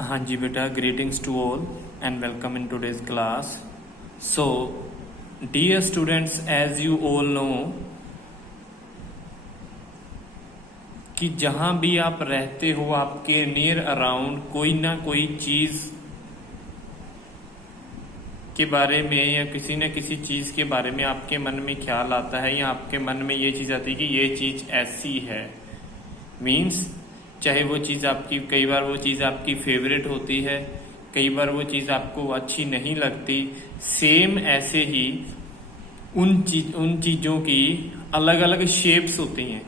हाँ जी बेटा, greetings to all and welcome in today's class. So, dear students, as you all know कि जहाँ भी आप रहते हो आपके नियर अराउंड कोई ना कोई चीज़ के बारे में या किसी न किसी चीज़ के बारे में आपके मन में ख्याल आता है या आपके मन में ये चीज़ आती है कि ये चीज़ ऐसी है। मीन्स चाहे वो चीज़ आपकी, कई बार वो चीज़ आपकी फेवरेट होती है, कई बार वो चीज़ आपको अच्छी नहीं लगती। सेम ऐसे ही उन चीज़ों की अलग अलग शेप्स होती हैं।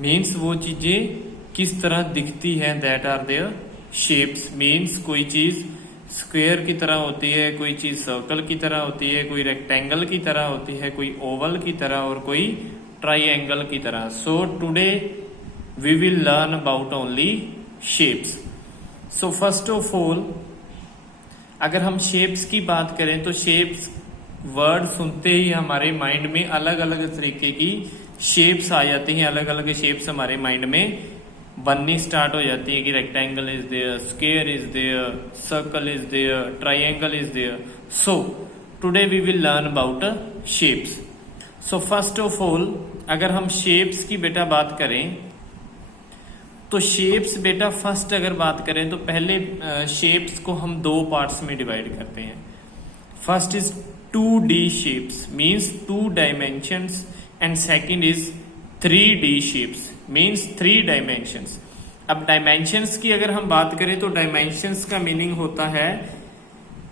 मीन्स वो चीज़ें किस तरह दिखती हैं, that are their shapes. Means कोई चीज़ स्क्वायर की तरह होती है, कोई चीज़ सर्कल की तरह होती है, कोई रेक्टेंगल की तरह होती है, कोई ओवल की तरह और कोई ट्राइएंगल की तरह। So today we will learn about only shapes. So first of all, अगर हम shapes की बात करें तो shapes वर्ड सुनते ही हमारे माइंड में अलग अलग तरीके की shapes आ जाती हैं। अलग अलग shapes हमारे माइंड में बननी स्टार्ट हो जाती है कि rectangle is there, square is there, circle is there, triangle is there. So today we will learn about shapes. So first of all, अगर हम शेप्स की बेटा बात करें तो शेप्स बेटा फर्स्ट अगर बात करें तो पहले शेप्स को हम दो पार्ट्स में डिवाइड करते हैं। First is 2D shapes, means 2 dimensions, and second is 3D shapes, means 3 dimensions. अब डायमेंशंस की अगर हम बात करें तो डायमेंशंस का मीनिंग होता है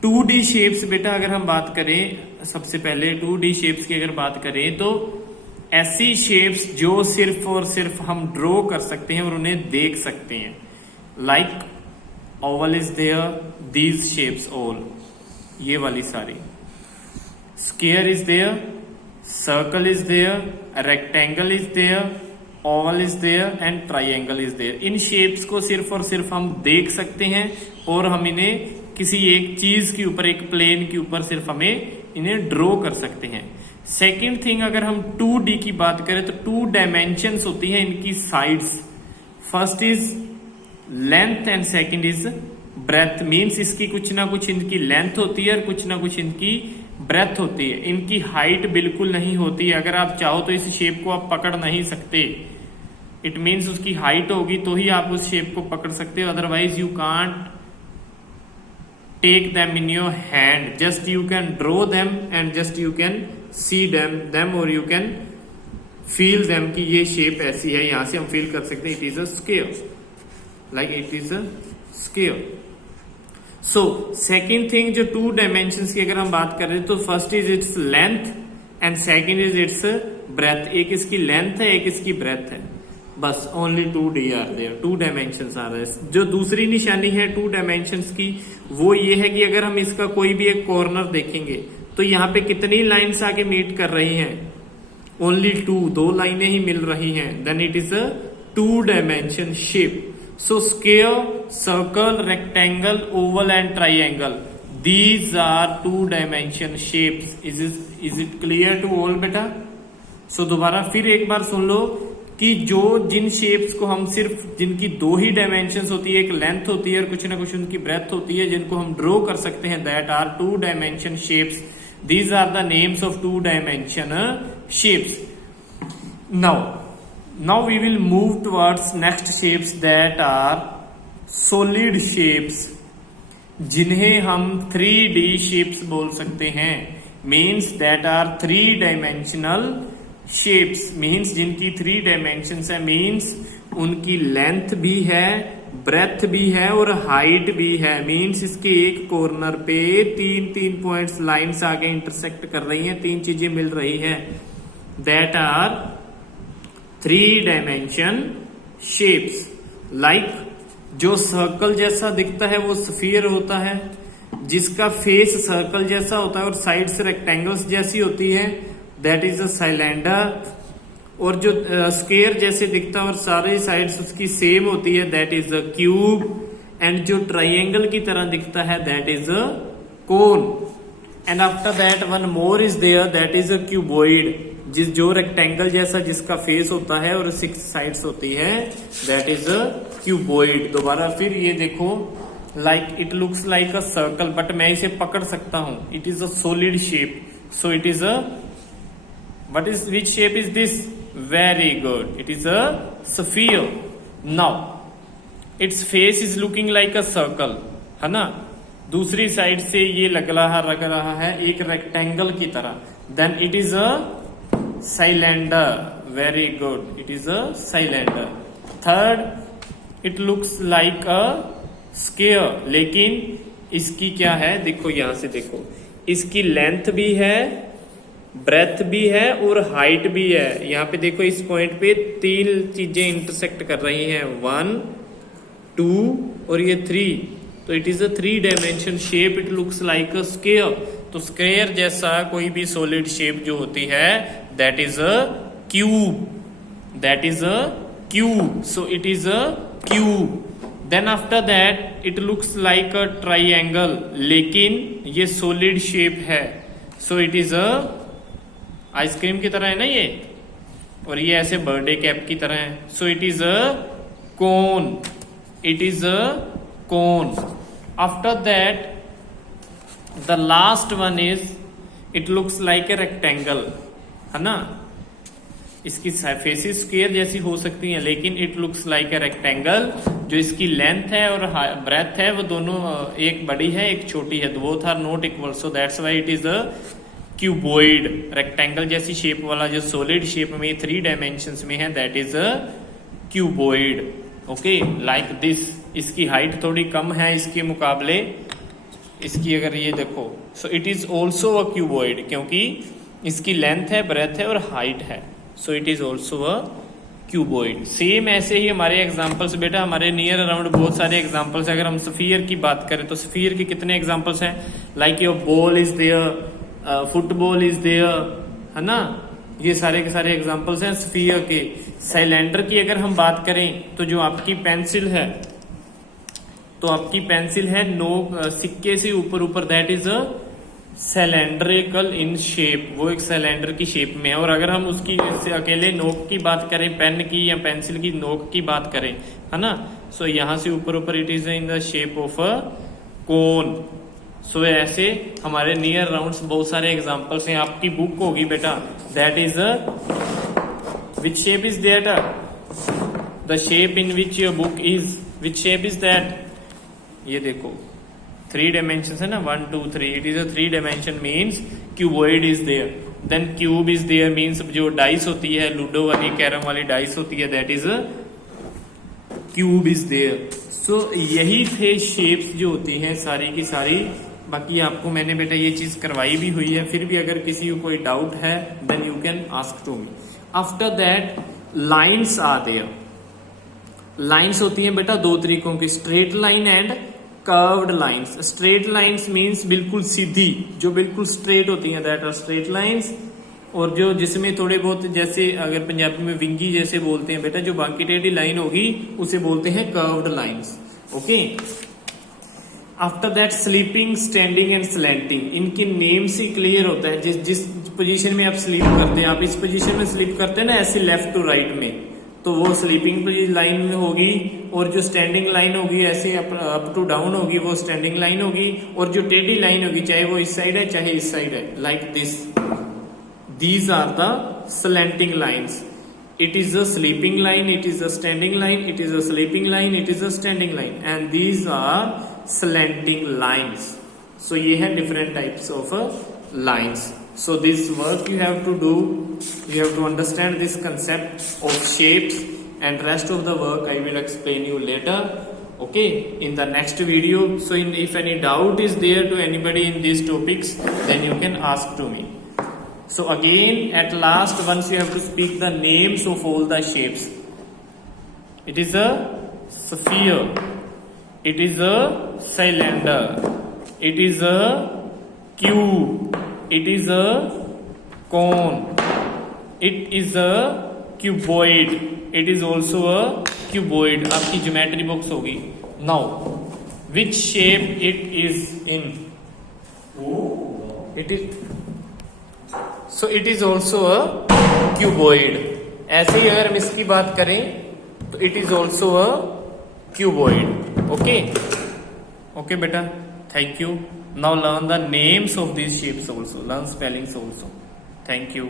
2D शेप्स बेटा अगर हम बात करें, सबसे पहले 2D शेप्स की अगर बात करें तो ऐसी शेप्स जो सिर्फ और सिर्फ हम ड्रॉ कर सकते हैं और उन्हें देख सकते हैं। Like oval is there, these shapes all, ये वाली सारी। Square is there, circle is there, rectangle is there, oval is there and triangle is there. इन शेप्स को सिर्फ और सिर्फ हम देख सकते हैं और हम इन्हें किसी एक चीज के ऊपर, एक प्लेन के ऊपर सिर्फ हमें इन्हें ड्रॉ कर सकते हैं। सेकेंड थिंग, अगर हम 2D की बात करें तो 2 डायमेंशंस होती हैं इनकी sides. First is length and second is breadth, means इसकी कुछ ना कुछ इनकी लेंथ होती है और कुछ ना कुछ इनकी ब्रेथ होती है। इनकी हाइट बिल्कुल नहीं होती है। अगर आप चाहो तो इस शेप को आप पकड़ नहीं सकते। इट मीन्स उसकी हाइट होगी तो ही आप उस शेप को पकड़ सकते हो, otherwise you can't take them in your hand. Just you can draw them and just you can see them or you can feel them कि ये शेप ऐसी है। यहां से हम फील कर सकते हैं it is a square, like it is a square. So second thing, जो 2 डायमेंशंस की अगर हम बात कर रहे हैं तो first is its length and second is its breadth. एक इसकी लेंथ है, एक इसकी ब्रेथ है, बस। Only 2D are there, 2 dimensions are there. जो दूसरी निशानी है 2 डायमेंशंस की वो ये है कि अगर हम इसका कोई भी एक कॉर्नर देखेंगे तो यहाँ पे कितनी लाइन्स आके मीट कर रही हैं? ओनली 2 लाइनें ही मिल रही हैं। Then it is a 2 dimension shape. So square, circle, rectangle, oval and triangle, these are 2 dimension shapes. Is it clear to all बेटा? सो दोबारा फिर एक बार सुन लो कि जिन शेप्स को हम सिर्फ, जिनकी 2 ही डायमेंशंस होती है, एक लेंथ होती है और कुछ ना कुछ उनकी ब्रेथ होती है, जिनको हम ड्रॉ कर सकते हैं, that are 2 dimension shapes. These are the names of 2 dimension shapes. Now we will move towards next shapes that are solid shapes, जिन्हें हम 3D शेप्स बोल सकते हैं। Means that are 3 dimensional shapes, means जिनकी 3 dimensions है। Means उनकी length भी है, ब्रेथ भी है और हाइट भी है। मीन्स इसके एक कॉर्नर पे 3 पॉइंट्स, लाइंस आगे इंटरसेक्ट कर रही हैं, 3 चीजें मिल रही हैं। That are 3 dimension shapes. Like जो सर्कल जैसा दिखता है वो स्फीयर होता है, जिसका फेस सर्कल जैसा होता है और साइड्स रेक्टेंगल्स जैसी होती है, दैट इज अ सिलेंडर। और जो स्क्वायर जैसे दिखता है और सारे साइड्स उसकी सेम होती है, that is a cube. And जो ट्राइएंगल की तरह दिखता है, that is a cone. And after that one more is there, that is a cuboid. जिस जो रेक्टेंगल जैसा जिसका फेस होता है और 6 साइड्स होती है, दैट इज अ क्यूबॉइड। दोबारा फिर ये देखो, like it looks like a circle, but मैं इसे पकड़ सकता हूं। It is a solid shape, so it is a what is which shape is this? Very good, it is a sphere. Now its face is looking like a circle, है ना। दूसरी side से ये लग रहा है एक रेक्टेंगल की तरह, then it is a cylinder. Very good, it is a cylinder. Third, it looks like a square, लेकिन इसकी क्या है, देखो यहां से देखो, इसकी लेंथ भी है, ब्रेथ भी है और हाइट भी है। यहाँ पे देखो इस पॉइंट पे 3 चीजें इंटरसेक्ट कर रही हैं, 1 2 और ये 3, तो it is a 3 dimension shape. It looks like a square, तो स्क्वायर जैसा कोई भी सॉलिड शेप जो होती है, that is a cube, that is a cube, so it is a cube. Then after that it looks like a triangle, लेकिन ये solid shape है, so it is a ice cream की तरह है ना ये, और ये ऐसे बर्थडे कैप की तरह है, so it is a cone, it is a cone. After that the last one is it looks like a rectangle, है ना। इसकी फेसेस स्क्वायर जैसी हो सकती हैं, लेकिन it looks like a rectangle. जो इसकी लेंथ है और ब्रेथ है वो दोनों, एक बड़ी है एक छोटी है, both are not equal, so that's why it is a cuboid. Rectangle जैसी शेप वाला जो सॉलिड शेप में 3 डायमेंशंस में है, that is a cuboid. Okay, like this. इसकी हाइट थोड़ी कम है इसके मुकाबले, इसकी अगर ये देखो, so it is also a cuboid, क्योंकि इसकी लेंथ है, ब्रेथ है और हाइट है, so it is also a cuboid. Same ऐसे ही हमारे एग्जांपल्स बेटा, हमारे नियर अराउंड बहुत सारे एग्जांपल्स। अगर हम स्फीयर की बात करें तो स्फीयर के कितने एग्जांपल्स हैं, like your ball is there, football is there, है ना। ये सारे के सारे एग्जांपल्स हैं स्फीयर के। सिलेंडर की अगर हम बात करें तो जो आपकी पेंसिल है, तो आपकी पेंसिल है नोक सिक्के से ऊपर, that is a cylindrical in shape, वो एक सिलेंडर की शेप में है। और अगर हम उसकी अकेले नोक की बात करें, पेन की या पेंसिल की नोक की बात करें, है ना, सो यहां से ऊपर it is in the shape of a cone. So ऐसे हमारे नियर राउंड्स बहुत सारे एग्जांपल्स हैं। आपकी बुक होगी बेटा, that is a which shape is that, the shape in which your book is, which shape is that, ये देखो 3 डायमेंशन है ना, 1 2 3, it is a 3 dimension means cuboid is there. Then cube is there means जो dice होती है, ludo वाली carrom वाली dice होती है, that is a cube is there. So यही थे शेप्स जो होती हैं सारी की सारी। बाकी आपको मैंने बेटा ये चीज करवाई भी हुई है, फिर भी अगर किसी को कोई डाउट है then you can ask to me. After that lines are there. Lines होती हैं बेटा 2 तरीकों की, straight line and curved lines. Straight lines means बिल्कुल सीधी, जो बिल्कुल स्ट्रेट होती हैं, दैट आर स्ट्रेट लाइन्स। और जो जिसमें थोड़े बहुत, जैसे अगर पंजाबी में विंगी जैसे बोलते हैं बेटा, जो बाकी टेढ़ी लाइन होगी उसे बोलते हैं curved lines. Okay, after that sleeping, standing and slanting. इनके नेम से क्लियर होता है जिस पोजीशन में आप स्लीप करते हैं। आप इस पोजीशन में स्लीप करते हैं ना, ऐसे लेफ्ट टू राइट में, तो वो स्लीपिंग लाइन में होगी। और जो स्टैंडिंग लाइन होगी ऐसे अप टू डाउन होगी, वो स्टैंडिंग लाइन होगी। और जो टेढ़ी लाइन होगी, चाहे वो इस साइड है चाहे इस साइड है, like this, these are the slanting lines. It is a sleeping line, it is a standing line, it is a sleeping line, it is a standing line, and these are slanting lines. So ये है different types of lines. So this work you have to do, you have to understand this concept of shapes, and rest of the work I will explain you later, okay, in the next video. So if any doubt is there to anybody in these topics, then you can ask to me. So again, at last, once you have to speak the names of all the shapes. It is a sphere. It is a cylinder. It is a cube. It is a cone. It is a cuboid. It is also a cuboid. आपकी geometry box होगी. Now, which shape it is in? It is. So it is also a cuboid. ऐसे ही अगर हम इसकी बात करें तो it is also a cuboid. Okay okay बेटा, thank you. Now learn the names of these shapes also, learn spellings also. Thank you.